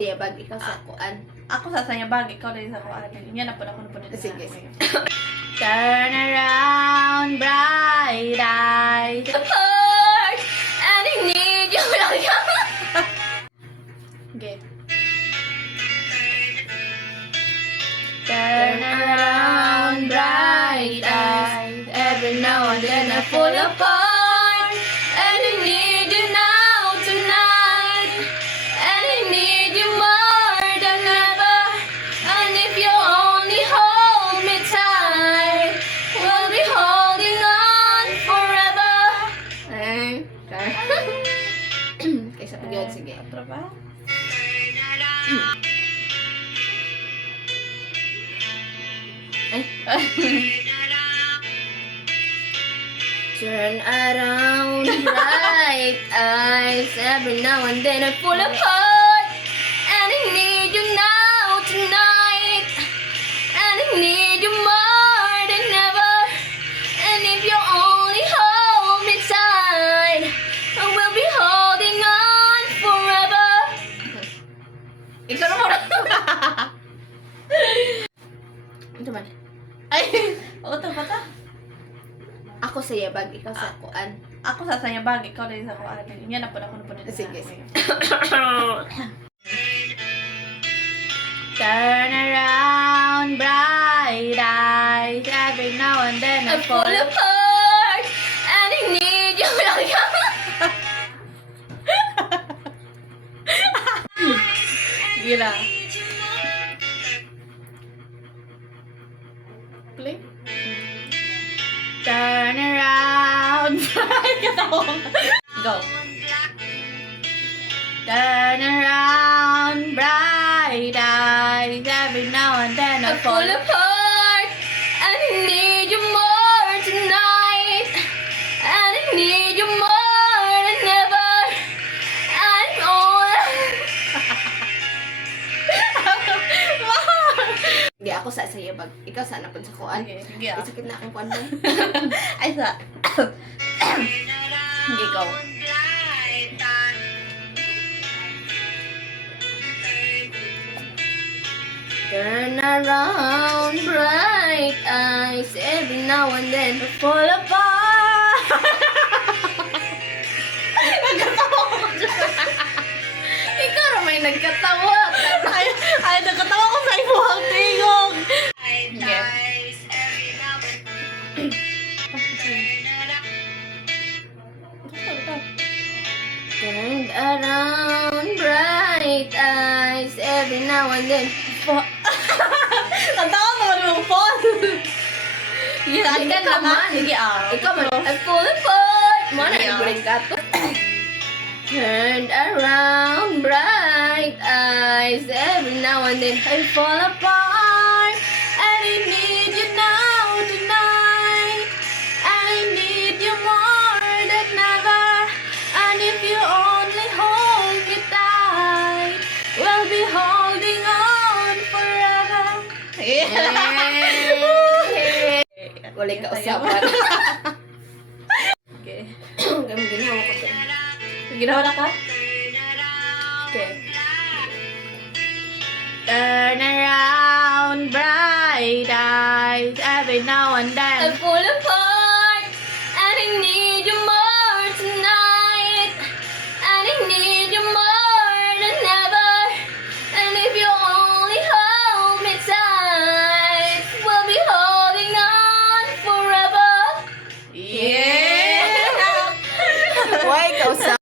Sayabag, ikaw sa kuan. Ako sa sayabag, ikaw din sa kuan. Yan na po na po dito. Sige. Turn around, bright eyes apart, and I need you. Okay. Turn around, bright eyes. Every now and then I fall apart, and I need you now tonight, and I need you more than ever. And if you only hold me tight, we'll be holding on forever. Kaysa pag-yun, sige. Atro ba? Ay. Turn around, bright eyes. Every now and then I fall apart, And I need you now tonight, and I need you more than ever. And if you only hold me tight, I will be holding on forever. Ikaw na muna. Ito man. Ay, oo, tama ta. Ako sayabag, ikaw sa kuan. Ako sa sayabag, ikaw din sa kuan. Yan na po na po dito. Sige. Turn around, bright eyes. Every now and then I fall apart, and I need you. Gila. Play. Turn around, bright Go. Turn around, bright eyes. Every now and then I fall apart, and I need you more tonight, and I need you more than ever. I'm all. Hindi, ako sa sayabag. Ikaw sa napon sa kuan. Sige, Ay, sakit na akong kuan mo. Ay, sa. Hindi, go. Turn around, bright eyes. Every now and then I fall apart. Ikaw na may nagkatawa. Ay, nakatawa ko sa ibuhang tingog. Turn around, bright eyes. Every now and then. Natawa mo ng phone. Ikaw naman. Sige, Ikaw man. I fall apart. Mana, Yeah. iguling ka to. Turn around, bright eyes. Every now and then I fall apart. And I need you now tonight. I need you more than ever. And if you only hold me tight, we'll be holding on forever. Wala ka usapan. Okay. Ganun ginawa ko to. Ginawa na ka? Okay. Turn around, bright eyes. Every now and then I fall apart, and I need you more tonight, and I need you more than ever. And if you only hold me tight, we'll be holding on forever. Yeah. Why ka usapan?